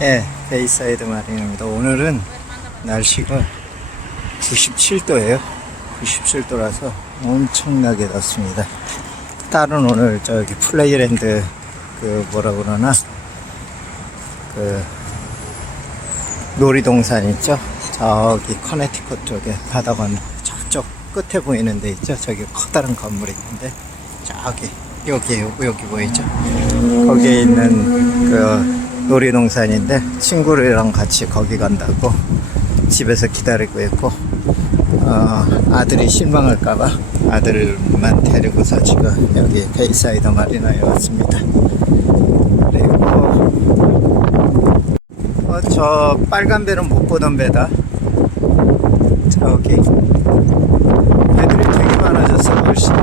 네, 베이사이드 마린입니다. 오늘은 날씨가 97도예요. 97도라서 엄청나게 덥습니다. 딸은 오늘 저기 플레이랜드 그 뭐라 그러나 그 놀이동산 있죠? 저기 커네티컷 쪽에 바다 건너 저쪽 끝에 보이는 데 있죠? 저기 커다란 건물이 있는데 저기 여기 여기 보이죠? 거기에 있는 그 놀이동산인데 친구들이랑 같이 거기 간다고 집에서 기다리고 있고 어, 아들이 실망할까봐 아들만 데리고서 지금 여기 베이사이드 마리나에 왔습니다. 그리고 어, 저 빨간 배는 못 보던 배다. 저기 배들이 되게 많아졌어 훨씬.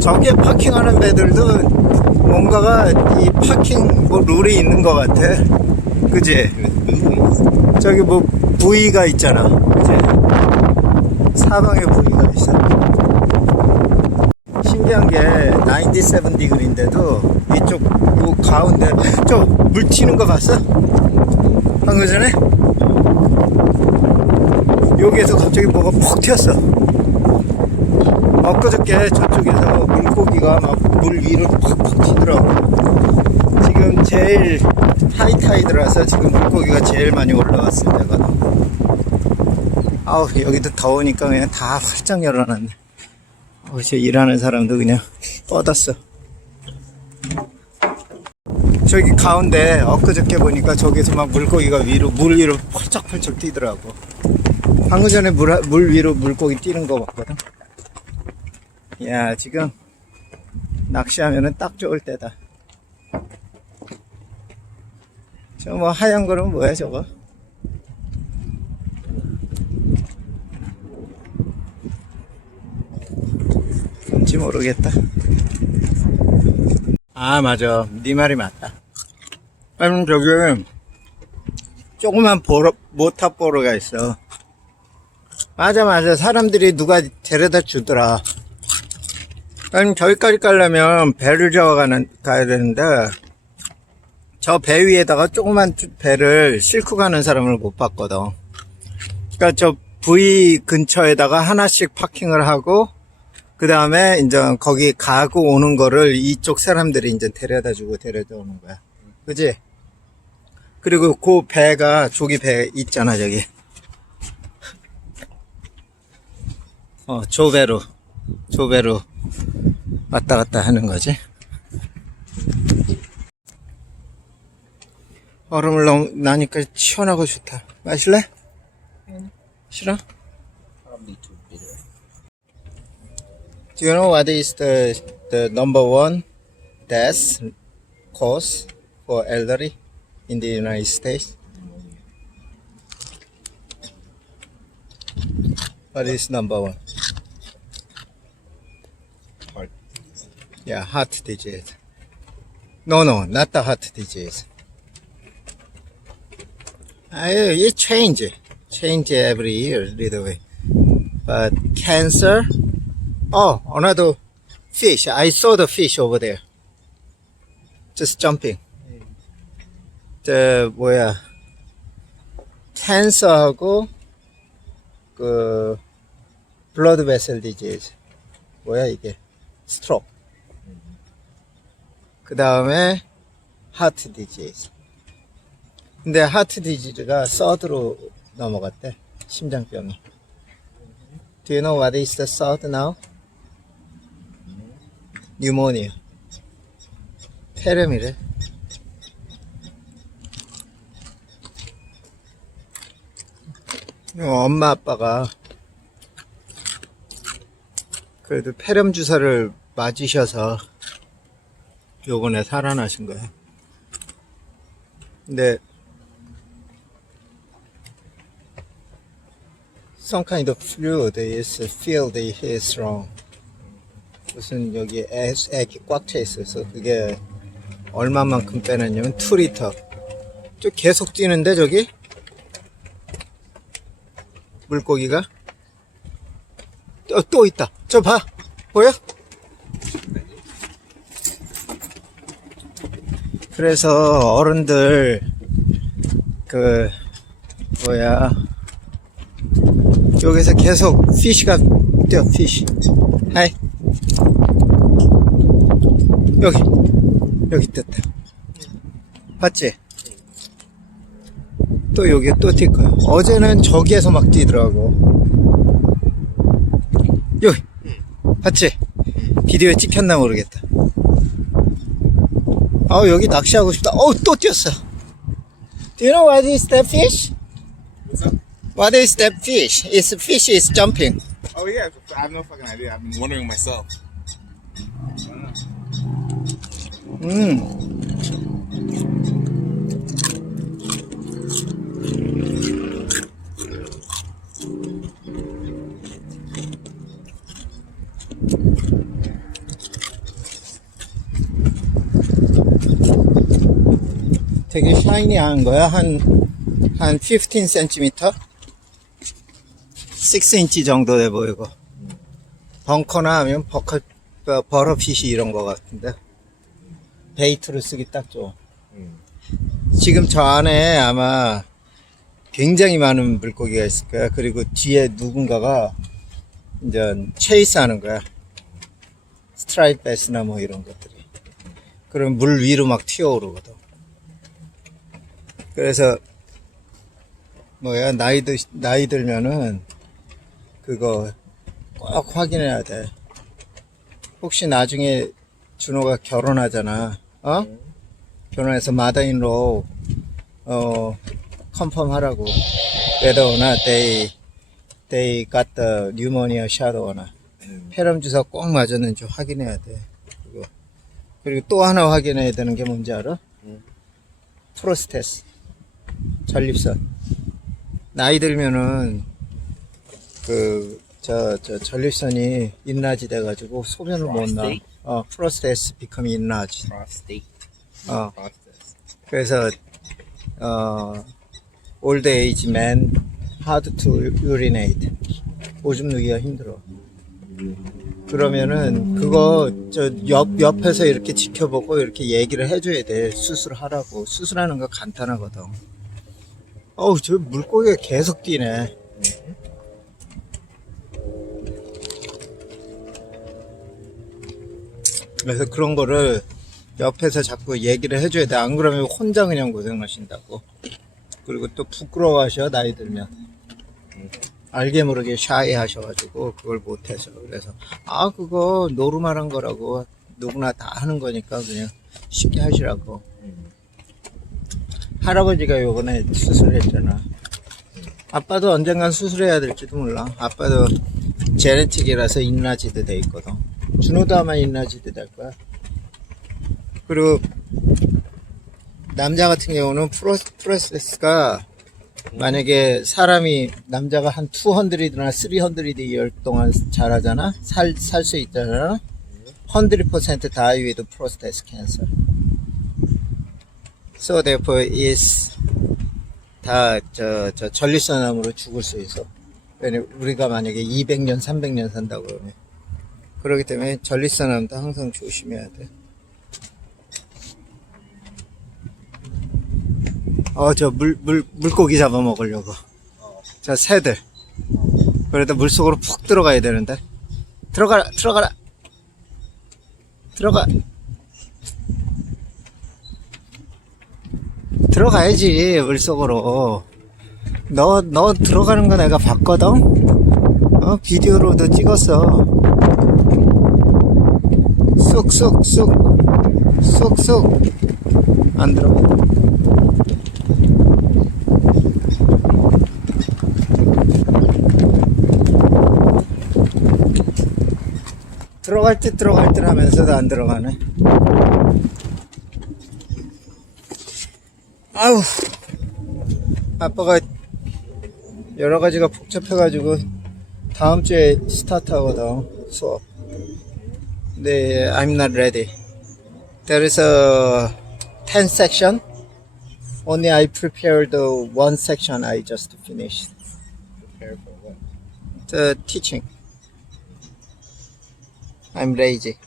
저기에 파킹하는 배들도 뭔가가 이 파킹 뭐 룰이 있는 것 같아. 그지? 저기 뭐 부위가 있잖아. 그지? 사방에 부위가 있어. 신기한 게 97 디그리인데도 이쪽 요 가운데 저 물 튀는 거 봤어? 방금 전에? 여기에서 갑자기 뭐가 푹 튀었어. 엊그저께 저쪽에서 물고기가 막 물 위로 팍팍 튀더라고. 지금 제일 하이타이드라서 지금 물고기가 제일 많이 올라왔을 때거든. 아우, 여기도 더우니까 그냥 다 활짝 열어놨네. 어, 저 일하는 사람도 그냥 뻗었어. 저기 가운데 엊그저께 보니까 저기서 막 물고기가 위로, 물 위로 펄쩍펄쩍 뛰더라고. 방금 전에 물, 물 위로 물고기 뛰는 거 봤거든. 야, 지금 낚시하면은 딱 좋을 때다. 저 뭐 하얀 거는 뭐야 저거? 뭔지 모르겠다. 아 맞아, 네 말이 맞다. 아니 저기 조그만 보러, 모탑 보러가 있어. 맞아 맞아, 사람들이 누가 데려다 주더라. 아니 저기까지 가려면 배를 저어 가는 가야 되는데 저 배 위에다가 조그만 배를 싣고 가는 사람을 못 봤거든. 그러니까 저 V 근처에다가 하나씩 파킹을 하고 그 다음에 이제 거기 가고 오는 거를 이쪽 사람들이 이제 데려다 주고 데려다 오는 거야. 그지? 그리고 그 배가 조기 배 있잖아 저기. 어 조배로 조배로 왔다 갔다 하는 거지. 얼음을 넣, 나니까 시원하고 좋다. 마실래? 싫어? Do you know what is the the number one death cause for elderly in the United States? What is number one? Yeah, heart disease. No, no, not the heart disease. I, it change, change every year, little bit. But cancer, oh, another fish. I saw the fish over there. Just jumping. 저, 뭐야. 캔서하고, 그, 블러드 베셀 디지즈. 뭐야, 이게. 스트로크. 그 다음에 하트 디지즈. 근데 하트 디지즈가 서드로 넘어갔대. 심장병이. Do you know what is the third now? Pneumonia. 폐렴이래. 어, 엄마 아빠가 그래도 폐렴 주사를 맞으셔서 요번에 살아나신 거야. 근데 some kind of fluid is filled his lung. 무슨 여기 애, 액이 꽉 차 있어서 그게 얼마만큼 빼냈냐면 2리터. 저 계속 뛰는데 저기 물고기가 또, 또 있다. 저 봐. 보여? 그래서 어른들 그 뭐야 여기서 계속 피쉬가 뛰어 피쉬 하이. 여기 여기 떴다. 봤지? 또 여기 또뛸 거야. 어제는 저기에서 막 뛰더라고. 여기. 봤지? 비디오에 찍혔나 모르겠다 아 여기 낚시하고 싶다 어우 또 뛰었어 Do you know what is that fish? What's up? What is that fish? It's fish is jumping. Oh yeah, I have no fucking idea. I've been wondering myself. 음. 되게 샤이니한 거야. 한, 한 15cm? 6인치 정도 돼 보이고. 벙커나 하면 버커, 어, 버러핏이 이런 거 같은데. 베이트로 쓰기 딱 좋아. 지금 저 안에 아마 굉장히 많은 물고기가 있을 거야. 그리고 뒤에 누군가가 이제 체이스 하는 거야. 스트라이프 베스나 뭐 이런 것들이. 그럼 물 위로 막 튀어오르거든. 그래서 뭐야 나이 드 나이 들면은 그거 꼭 확인해야 돼. 혹시 나중에 준호가 결혼하잖아. 어? 결혼해서 마다인로 어 컨펌 하라고. whether or not they they got the pneumonia shot or not. 폐렴 주사 꼭 맞았는지 확인해야 돼. 그리고 그리고 또 하나 확인해야 되는 게 뭔지 알아? 프로스테스. 전립선. 나이 들면은 그 저 저 전립선이 인라지 돼가지고 소변을 못 나. 어 프로스테스 비컴 인라지. 어. 그래서 어 old age man hard to urinate. 오줌 누기가 힘들어. 그러면은 그거 저 옆 옆에서 이렇게 지켜보고 이렇게 얘기를 해줘야 돼 수술하라고 수술하는 거 간단하거든. 어우 저 물고기가 계속 뛰네. 그래서 그런 거를 옆에서 자꾸 얘기를 해줘야 돼. 안 그러면 혼자 그냥 고생하신다고. 그리고 또 부끄러워하셔 나이 들면. 알게 모르게 샤이 하셔가지고 그걸 못해서 그래서 아 그거 노르말한 거라고 누구나 다 하는 거니까 그냥 쉽게 하시라고 할아버지가 요번에 수술했잖아. 아빠도 언젠간 수술해야 될지도 몰라. 아빠도 제네틱이라서 인라지드 돼 있거든. 준호도 아마 인라지드 될 거야. 그리고 남자 같은 경우는 프로, 프로세스가 만약에 사람이 남자가 한 200이나 300 year 동안 잘하잖아? 살 살 수 있잖아? 100% die with prostate cancer so therefore is 다저 저 전립선암으로 죽을 수 있어 왜냐 우리가 만약에 200년 300년 산다 그러면 그렇기 때문에 전립선암도 항상 조심해야 돼 어, 저 물, 물, 물고기 잡아먹으려고. 저 새들. 그래도 물속으로 푹 들어가야 되는데. 들어가라, 들어가라. 들어가. 들어가야지, 물속으로. 너, 너 들어가는 거 내가 봤거든? 어, 비디오로도 찍었어. 쑥, 쑥, 쑥. 쑥, 쑥. 안 들어가. 들어갈 듯 들어갈 듯 하면서도 안 들어가네. 아우, 아빠가 여러 가지가 복잡해가지고 다음 주에 스타트 하거든, 수업. 네, I'm not ready. There is a 10 section. Only I prepared the one section I just finished. Prepare for what? The teaching. I'm lazy.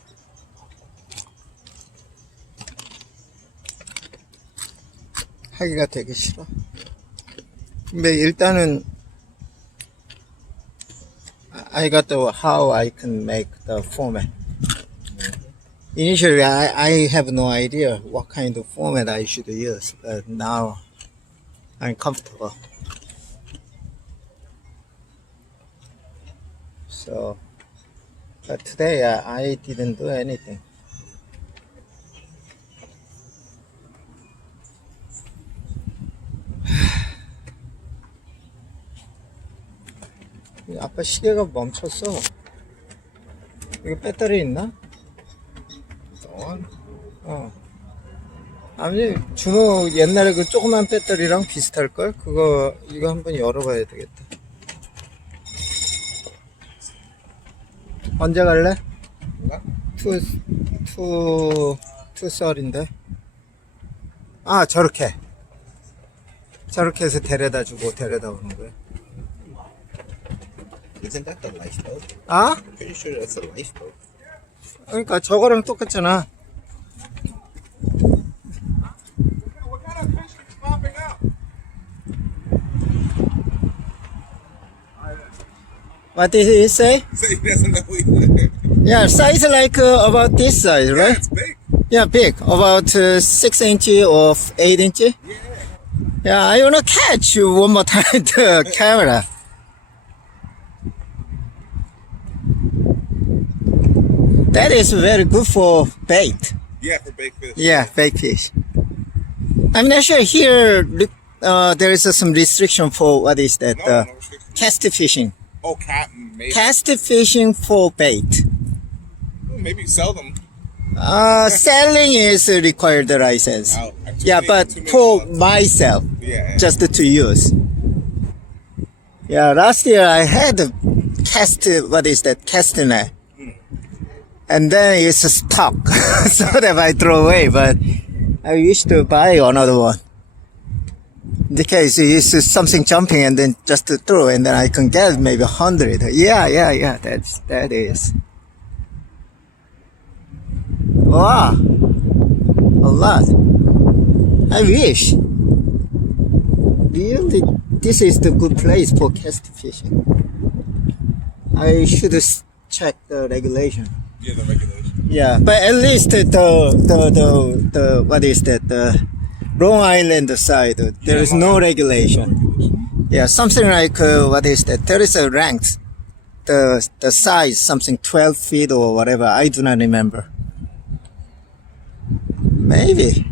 하기가 되게 싫어. 근데 일단은 I got the how I can make the format. Initially, I, I have no idea what kind of format I should use, but now I'm comfortable. So, but today I, I didn't do anything. 아빠 시계가 멈췄어. 이거 배터리 있나? On? 어. 아니, 준호 옛날에 그 조그만 배터리랑 비슷할걸? 그거, 이거 한번 열어봐야 되겠다. 언제 갈래? What? 투, 투, 투 썰인데. 아, 저렇게. 저렇게 해서 데려다 주고 데려다 오는 거야. Isn't that the lifeboat? 아? I'm pretty sure that's a lifeboat. 그러니까 저거랑 똑같잖아. What kind of fish is popping out? What did he say? So he doesn't know either. Yeah, size like uh, about this size, Yeah, right? it's big. Yeah, big. About uh, 6 inch or 8 inch. Yeah. Yeah, I wanna catch one more time the camera. That is very good for bait. Yeah, for big fish. Yeah, bait fish. I'm not sure here. Uh, there is uh, some restriction for what is that? No, Uh, no cast fishing. Oh, cat, maybe. Cast fishing for bait. Maybe sell them. Uh, selling is a required license. Too Yeah, many- but for myself, yeah, just to use. Yeah, last year I had a cast, what is that, castanet. And then it's stuck, so that I throw away, but I wish to buy another one. In case it's something jumping and then just to throw and then I can get maybe a hundred. Yeah, yeah, yeah, that's, that is. Wow, a lot. I wish. Really, this is the good place for cast fishing. I should check the regulation. Yeah, the regulation. Yeah, but at least the the the, the what is that the Long Island side there is no regulation. Yeah, something like uh, what is that? There is a ranked the the size something twelve feet or whatever. I do not remember. Maybe